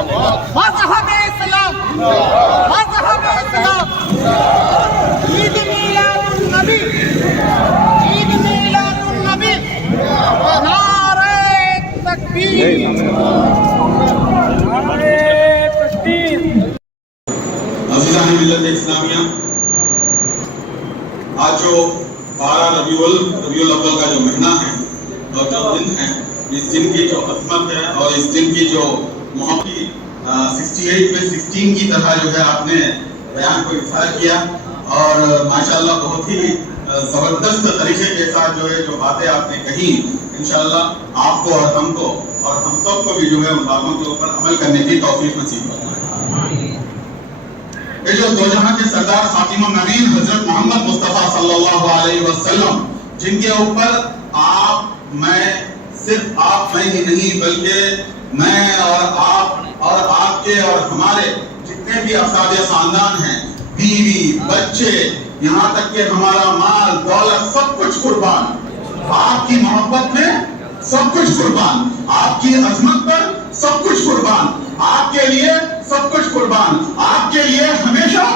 مذہب اسلام، مذہب اسلام، عید میلاد النبی، عید میلاد النبی، نعرہ تکبیر، نعرہ تکبیر۔ عزیزان ملت اسلامیہ، آج جو 12 ربیع الاول کا جو مہینہ ہے اور جو دن ہے، اس دن کی جو عظمت ہے اور اس دن کی جو محبت 68 میں 16 کی طرح جو ہے آپ نے بیان کو اظہار کیا اور ماشاءاللہ بہت ہی زبردست طریقے کے ساتھ جو ہے جو باتیں آپ نے کہی، انشاءاللہ آپ کو اور ہم کو اور ہم سب کو بھی جو ہے ان باتوں کے اوپر عمل کرنے کی توفیق نصیب ہو۔ یہ جو دو جہاں کے سردار خاتم النبیین حضرت محمد مصطفیٰ صلی اللہ علیہ وسلم، جن کے اوپر آپ میں صرف آپ میں ہی نہیں بلکہ میں اور آپ کے اور ہمارے جتنے بھی افراد خاندان ہیں، بیوی بچے یہاں تک کہ ہمارا مال دولت سب کچھ قربان، آپ کی محبت میں سب کچھ قربان، آپ کی عظمت پر سب کچھ قربان، آپ کے لیے سب کچھ قربان، آپ کے لیے ہمیشہ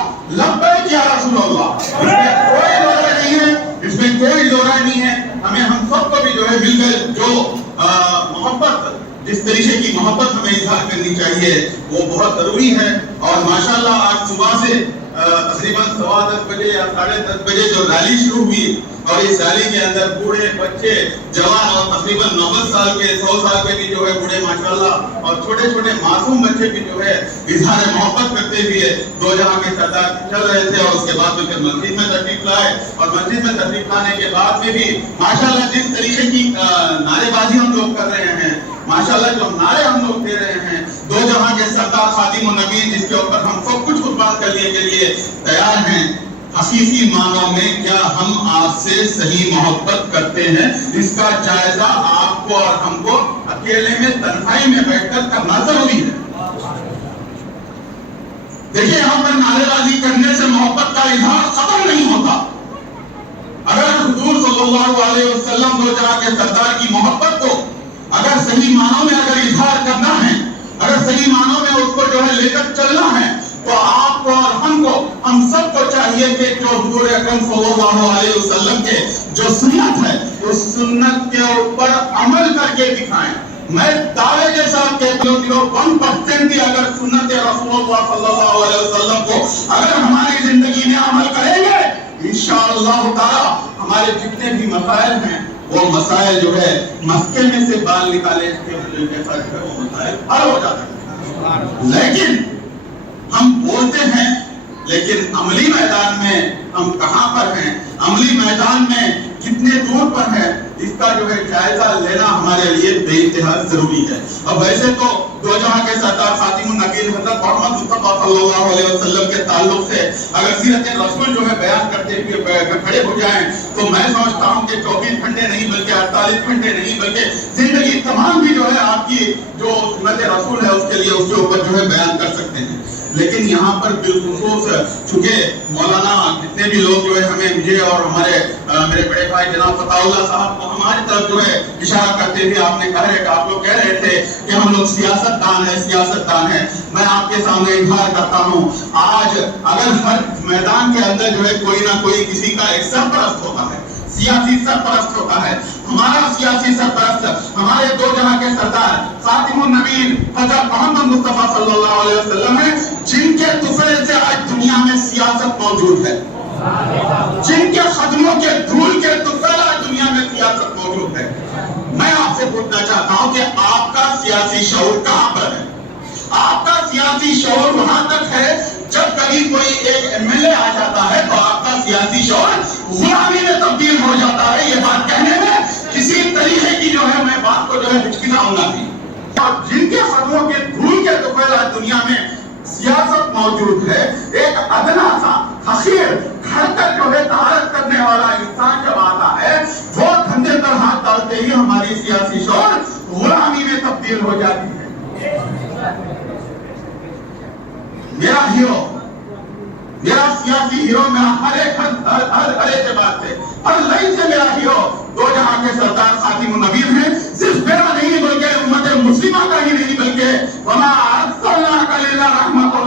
لبیک یا رسول اللہ۔ اس میں کوئی دو رائے نہیں ہے، اس میں کوئی دو رائے نہیں ہے۔ ہمیں ہم سب کو بھی جو ہے مل کر جو محبت، جس طریقے کی محبت ہمیں اظہار کرنی چاہیے وہ بہت ضروری ہے۔ اور ماشاءاللہ آج صبح سے تقریباً 10:15 بجے یا 10:30 بجے جو ریلی شروع ہوئی اور اس ریلی کے اندر بوڑھے بچے جوان اور تقریباً 90 سال کے 100 سال کے بھی جو ہے بوڑھے ماشاءاللہ اور چھوٹے چھوٹے معصوم بچے بھی جو ہے اظہار محبت کرتے ہوئے دو جہاں کے سردار چل رہے تھے اور اس کے بعد میں پھر مسجد میں تشریف لائے اور مسجد میں تشریف لانے کے بعد میں بھی ماشاءاللہ جس طریقے کی نعرے بازی ہم لوگ کر رہے ہیں، ماشاءاللہ جو نعرے ہم لوگ دے رہے ہیں، دو جہاں کے سردار خاتم النبیین جس کے اوپر ہم سب کچھ قربان کرنے کے لیے تیار ہیں، حقیقی معنوں میں کیا ہم آپ سے صحیح محبت کرتے ہیں؟ اس کا جائزہ آپ کو اور ہم کو اکیلے میں تنہائی میں بیٹھ کر کرنا ضروری ہے۔ دیکھیے یہاں پر نعرے بازی کرنے سے محبت کا اظہار ختم نہیں ہوتا۔ اگر حضور صلی اللہ علیہ وسلم دو جہاں کے سردار کی محبت کو اگر صحیح معنوں میں اگر اظہار کرنا ہے، اگر صحیح معنوں میں اس کو جو ہے لے کر چلنا ہے، تو آپ کو اور ہم کو، ہم سب کو چاہیے کہ جو حضور اکرم صلی اللہ علیہ وسلم کے جو سنت ہے اس سنت کے اوپر عمل کر کے دکھائیں۔ میں دعوے کے ساتھ کہتا ہوں کہ 1% بھی اگر سنت رسول اللہ صلی اللہ علیہ وسلم کو اگر ہماری زندگی میں عمل کریں گے، انشاءاللہ تعالی ہمارے جتنے بھی مسائل ہیں وہ مسائل جو ہے مسکے میں سے بال نکالے اس کے جیسا جو ہے وہ مسائل حل ہو جاتے ہیں۔ لیکن ہم بولتے ہیں لیکن عملی میدان میں ہم کہاں پر ہیں، عملی میدان میں کتنے دور پر ہے، اس کا جو ہے جائزہ لینا ہمارے لیے بے انتہا ضروری ہے۔ اب ویسے تو دو جہاں کے سردار خاتم النبیین حضرت محمد مصطفیٰ صلی اللہ علیہ وسلم کے تعلق سے اگر سیرت رسول جو ہے بیان کرتے ہوئے کھڑے ہو جائیں تو میں سمجھتا ہوں کہ 24 گھنٹے نہیں بلکہ 48 گھنٹے نہیں بلکہ زندگی تمام بھی جو ہے آپ کی جو سنت رسول ہے اس کے لیے اس کے اوپر جو ہے بیان کر سکتے ہیں۔ لیکن یہاں پر بالخصوص چونکہ مولانا جتنے بھی لوگ جو ہے ہمیں مجھے اور میرے بڑے بھائی جناب فتح اللہ صاحب کو ہماری طرف جو ہے اشارہ کرتے ہوئے آپ نے کہا ہے کہ آپ لوگ کہہ رہے تھے کہ ہم لوگ سیاست دان ہیں۔ میں آپ کے سامنے اظہار کرتا ہوں، آج اگر ہر میدان کے اندر جو ہے کوئی نہ کوئی کسی کا ایک سرپرست ہوتا ہے، سیاسی سرپرست ہوتا ہے، ہمارا سیاسی سرپرست ہمارے دو جہاں کے سردار خاتم النبیین حضرت محمد مصطفیٰ صلی اللہ علیہ وسلم ہیں، جن کے طفیل سے آج دنیا میں سیاست موجود ہے، جن کے قدموں کے دھول کے طفیل آج دنیا میں سیاست موجود ہے۔ میں آپ سے پوچھنا چاہتا ہوں کہ آپ کا سیاسی شعور کہاں پر ہے؟ آپ کا سیاسی شعور وہاں تک ہے جب کبھی کوئی ایک MLA آ جاتا ہے تو آپ کا سیاسی شعور غلامی میں تبدیل ہو جاتا ہے۔ یہ بات کہنے میں کسی طریقے کی جو ہے میں بات کو جو ہے ہچکچاؤں گا نہیں۔ اور جن کے قدموں کے دھول کے طفیل آج دنیا میں سیاست موجود ہے، ایک ادنا سا حقیر گھر تک جو ہے طہارت کرنے والا انسان جب آتا ہے وہ دھندے پر ہاتھ ڈالتے ہی ہماری سیاسی شعور غلامی میں تبدیل ہو جاتی ہے۔ میرا ہیرو، میرا سیاسی ہیرو، میرا ہر اعتبار سے ہر لائن سے میرا ہیرو دو جہاں کے سردار خاتم النبیین ہیں۔ صرف میرا نہیں بلکہ امت مسلمہ کا ہی نہیں بلکہ وما ارسلنا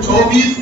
24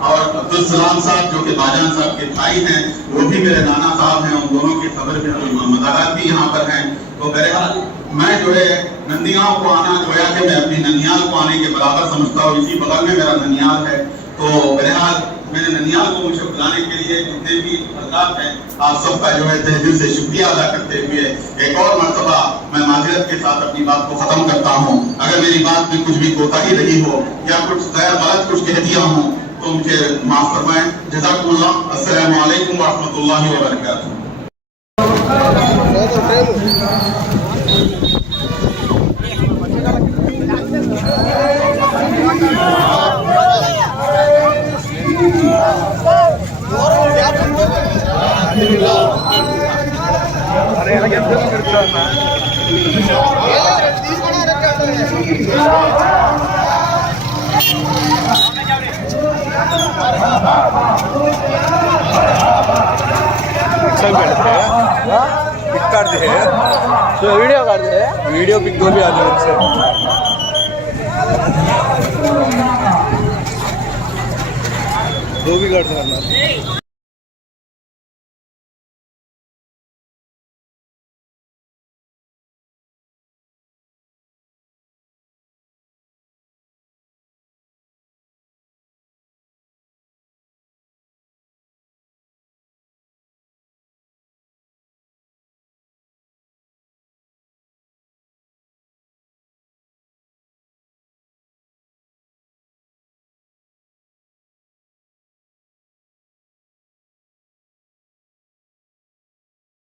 اور عبدالسلام صاحب جو کہ باجان صاحب کے بھائی ہیں، وہ بھی میرے نانا صاحب ہیں، ان دونوں کی خبر مزارات بھی یہاں پر ہیں۔ تو بہرحال میں جو ہے نندیاں کو آنا گویا کہ میں اپنی ننیال کو آنے کے برابر سمجھتا ہوں، اسی بغل میں میرا ننیال ہے۔ تو بہرحال میں نے ننیال کو مجھے بلانے کے لیے جتنے بھی حضرات ہیں آپ سب کا جو ہے تہ دل سے شکریہ ادا کرتے ہوئے ایک اور مرتبہ میں معذرت کے ساتھ اپنی بات کو ختم کرتا ہوں۔ اگر میری بات میں کچھ بھی کوتاہی رہی ہو یا کچھ غیر غلط کچھ کہہ دیا ہوں تو مجھے معاف فرمائیں۔ جزاکم اللہ۔ السلام علیکم ورحمۃ اللہ وبرکاتہ۔ ویڈیو کر دے ویڈیو پک دو بھی آ جائے سے دو بھی کر دیں